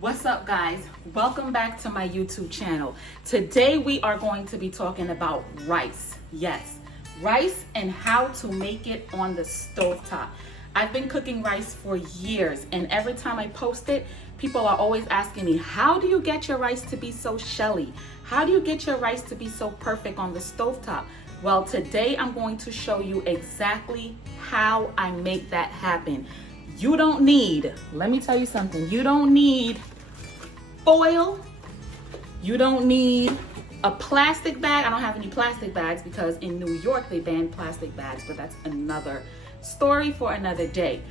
What's up, guys? Welcome back to my YouTube channel. Today we are going to be talking about rice. Yes, rice and how to make it on the stovetop. I've been cooking rice for years, and every time I post it, people are always asking me, how do you get your rice to be so shelly? How do you get your rice to be so perfect on the stovetop? Well, today I'm going to show you exactly how I make that happen. You don't need, let me tell you something, you don't need foil, you don't need a plastic bag. I don't have any plastic bags because in New York they banned plastic bags, but that's another story for another day.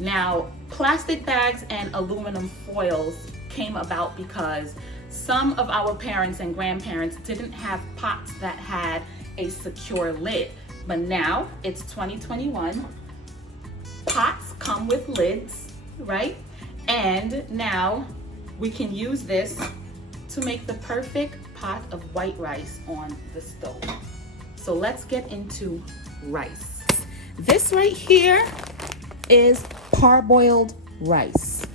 Now, plastic bags and aluminum foils came about because some of our parents and grandparents didn't have pots that had a secure lid. But now it's 2021. Pots come with lids, right? And now we can use this to make the perfect pot of white rice on the stove. So let's get into rice. This right here is parboiled rice.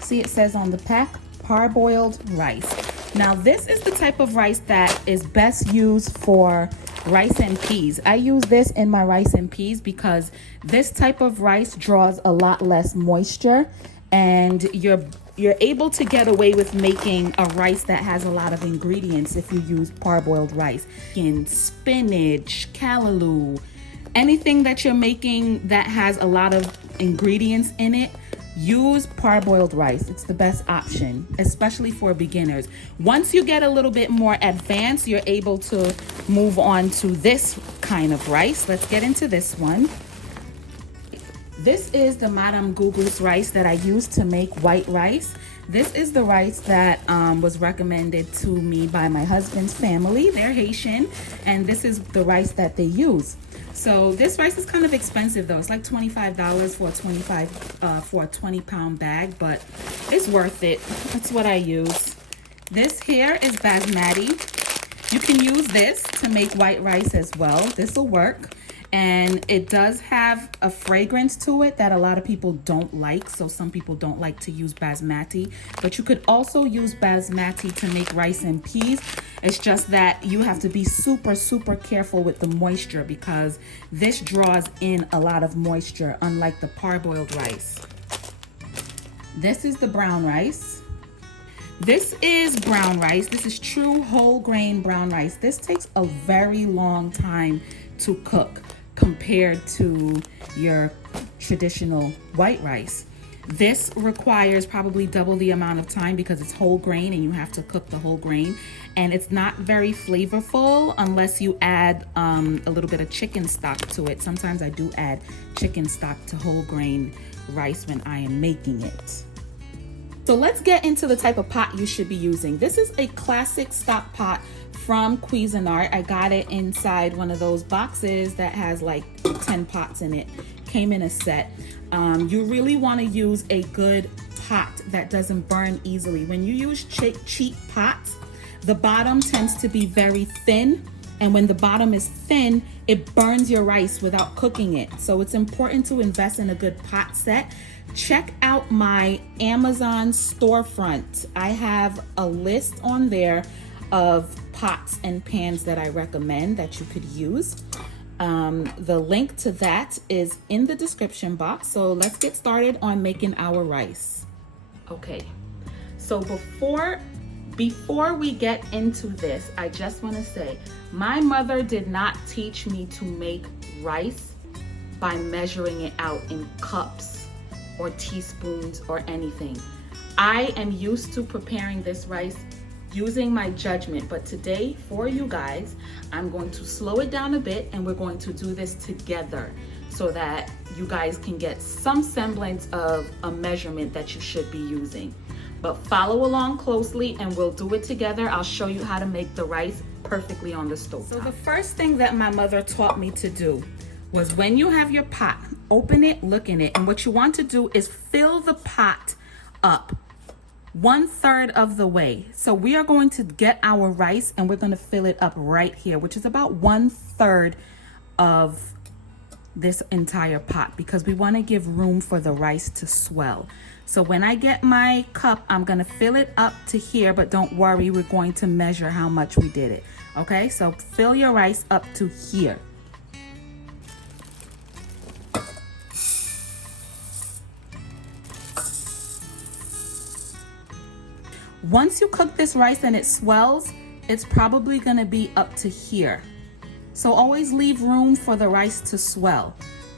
See, it says on the pack, parboiled rice. Now this is the type of rice that is best used for rice and peas. I use this in my rice and peas because this type of rice draws a lot less moisture, and you're able to get away with making a rice that has a lot of ingredients if you use parboiled rice. In spinach, callaloo, anything that you're making that has a lot of ingredients in it, use parboiled rice. It's the best option, especially for beginners. Once you get a little bit more advanced, you're able to move on to this kind of rice. Let's get into this one. This is the Madame Gougousse rice that I use to make white rice. This is the rice that was recommended to me by my husband's family. They're Haitian, and this is the rice that they use. So this rice is kind of expensive though. It's like $25 for a 20-pound bag, but it's worth it. That's what I use. This here is basmati. You can use this to make white rice as well. This will work. And it does have a fragrance to it that a lot of people don't like. So some people don't like to use basmati, but you could also use basmati to make rice and peas. It's just that you have to be super, super careful with the moisture because this draws in a lot of moisture, unlike the parboiled rice. This is the brown rice. This is brown rice. This is true whole grain brown rice. This takes a very long time to cook compared to your traditional white rice. This requires probably double the amount of time because it's whole grain and you have to cook the whole grain, and it's not very flavorful unless you add a little bit of chicken stock to it. Sometimes I do add chicken stock to whole grain rice when I am making it. So let's get into the type of pot you should be using. This is a classic stock pot from Cuisinart. I got it inside one of those boxes that has like 10 pots in it. Came in a set. You really want to use a good pot that doesn't burn easily. When you use cheap pots, the bottom tends to be very thin, and when the bottom is thin, it burns your rice without cooking it. So it's important to invest in a good pot set. Check out my Amazon storefront. I have a list on there of pots and pans that I recommend that you could use. The link to that is in the description box. So let's get started on making our rice. Okay, so before we get into this, I just want to say my mother did not teach me to make rice by measuring it out in cups or teaspoons or anything. I am used to preparing this rice using my judgment, but today for you guys, I'm going to slow it down a bit and we're going to do this together so that you guys can get some semblance of a measurement that you should be using. But follow along closely and we'll do it together. I'll show you how to make the rice perfectly on the stove. So the first thing that my mother taught me to do was when you have your pot, open it, look in it, and what you want to do is fill the pot up 1/3 of the way. So we are going to get our rice and we're going to fill it up right here, which is about 1/3 of this entire pot because we want to give room for the rice to swell. So when I get my cup, I'm going to fill it up to here, but don't worry, we're going to measure how much we did it. Okay, so fill your rice up to here. Once you cook this rice and it swells, it's probably going to be up to here. So always leave room for the rice to swell.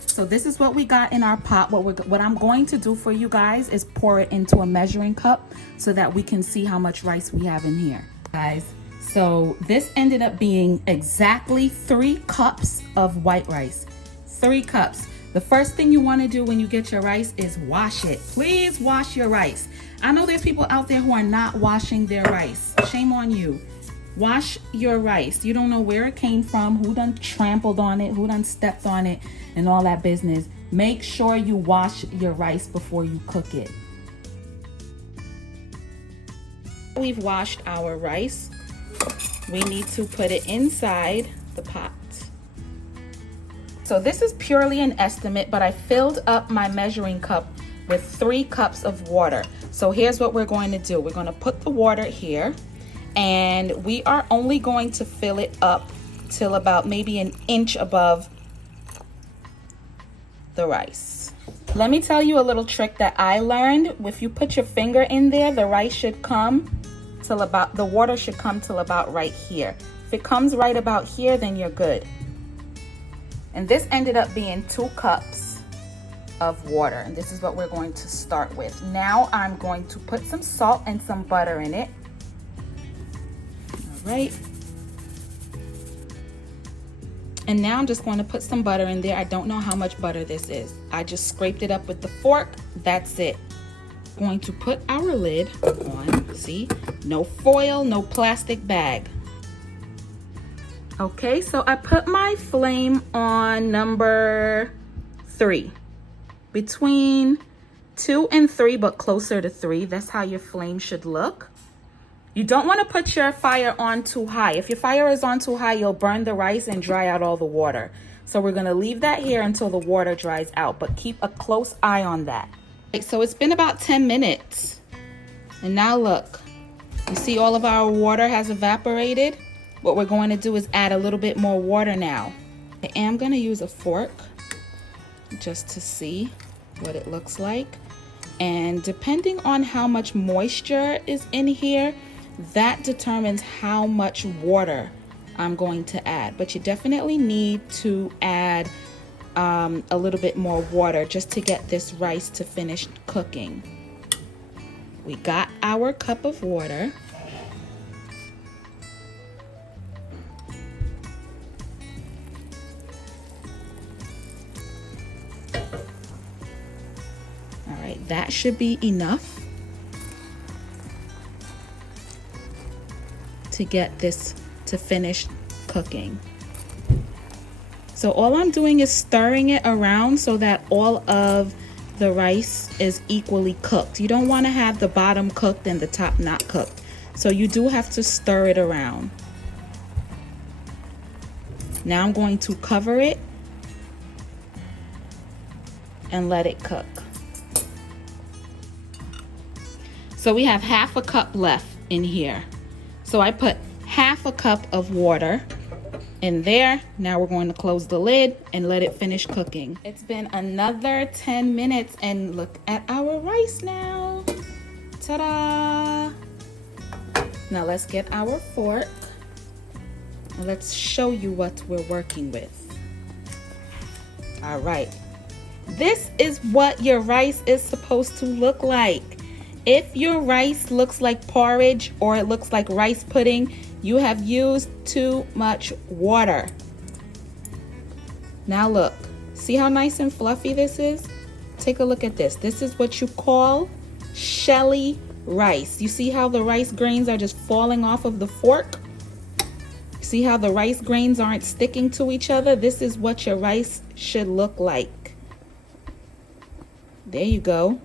So this is what we got in our pot. What I'm going to do for you guys is pour it into a measuring cup so that we can see how much rice we have in here. Guys, so this ended up being exactly 3 cups of white rice. 3 cups. The first thing you want to do when you get your rice is wash it. Please wash your rice. I know there's people out there who are not washing their rice. Shame on you. Wash your rice. You don't know where it came from, who done trampled on it, who done stepped on it, and all that business. Make sure you wash your rice before you cook it. We've washed our rice. We need to put it inside the pot. So this is purely an estimate, but I filled up my measuring cup with 3 cups of water. So here's what we're going to do. We're going to put the water here, and we are only going to fill it up till about maybe an inch above the rice. Let me tell you a little trick that I learned. If you put your finger in there, the rice should come till about, the water should come till about right here. If it comes right about here, then you're good. And this ended up being 2 cups of water, and this is what we're going to start with. Now I'm going to put some salt and some butter in it. All right. And now I'm just going to put some butter in there. I don't know how much butter this is. I just scraped it up with the fork. That's it. Going to put our lid on. See, no foil, no plastic bag. Okay, so I put my flame on number 3. Between 2 and 3, but closer to 3. That's how your flame should look. You don't want to put your fire on too high. If your fire is on too high, you'll burn the rice and dry out all the water. So we're going to leave that here until the water dries out, but keep a close eye on that. Okay, so it's been about 10 minutes. And now look, you see all of our water has evaporated. What we're going to do is add a little bit more water now. I am going to use a fork just to see what it looks like. And depending on how much moisture is in here, that determines how much water I'm going to add. But you definitely need to add a little bit more water just to get this rice to finish cooking. We got our cup of water. That should be enough to get this to finish cooking. So all I'm doing is stirring it around so that all of the rice is equally cooked. You don't want to have the bottom cooked and the top not cooked. So you do have to stir it around. Now I'm going to cover it and let it cook. So we have half a cup left in here. So I put half a cup of water in there. Now we're going to close the lid and let it finish cooking. It's been another 10 minutes and look at our rice now. Ta-da! Now let's get our fork and let's show you what we're working with. All right. This is what your rice is supposed to look like. If your rice looks like porridge or it looks like rice pudding, you have used too much water. Now look, see how nice and fluffy this is? Take a look at this. This is what you call shelly rice. You see how the rice grains are just falling off of the fork? See how the rice grains aren't sticking to each other? This is what your rice should look like. There you go.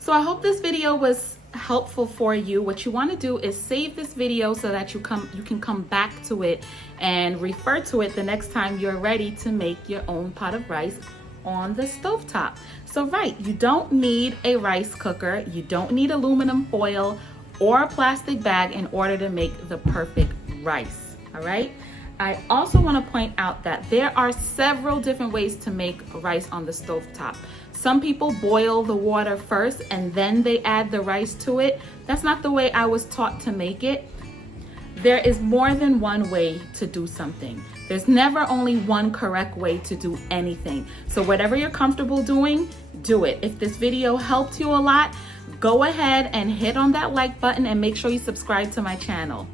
So I hope this video was helpful for you. What you want to do is save this video so that you can come back to it and refer to it the next time you're ready to make your own pot of rice on the stovetop. So right, you don't need a rice cooker, you don't need aluminum foil or a plastic bag in order to make the perfect rice. All right. I also want to point out that there are several different ways to make rice on the stovetop. Some people boil the water first and then they add the rice to it. That's not the way I was taught to make it. There is more than one way to do something. There's never only one correct way to do anything. So whatever you're comfortable doing, do it. If this video helped you a lot, go ahead and hit on that like button and make sure you subscribe to my channel.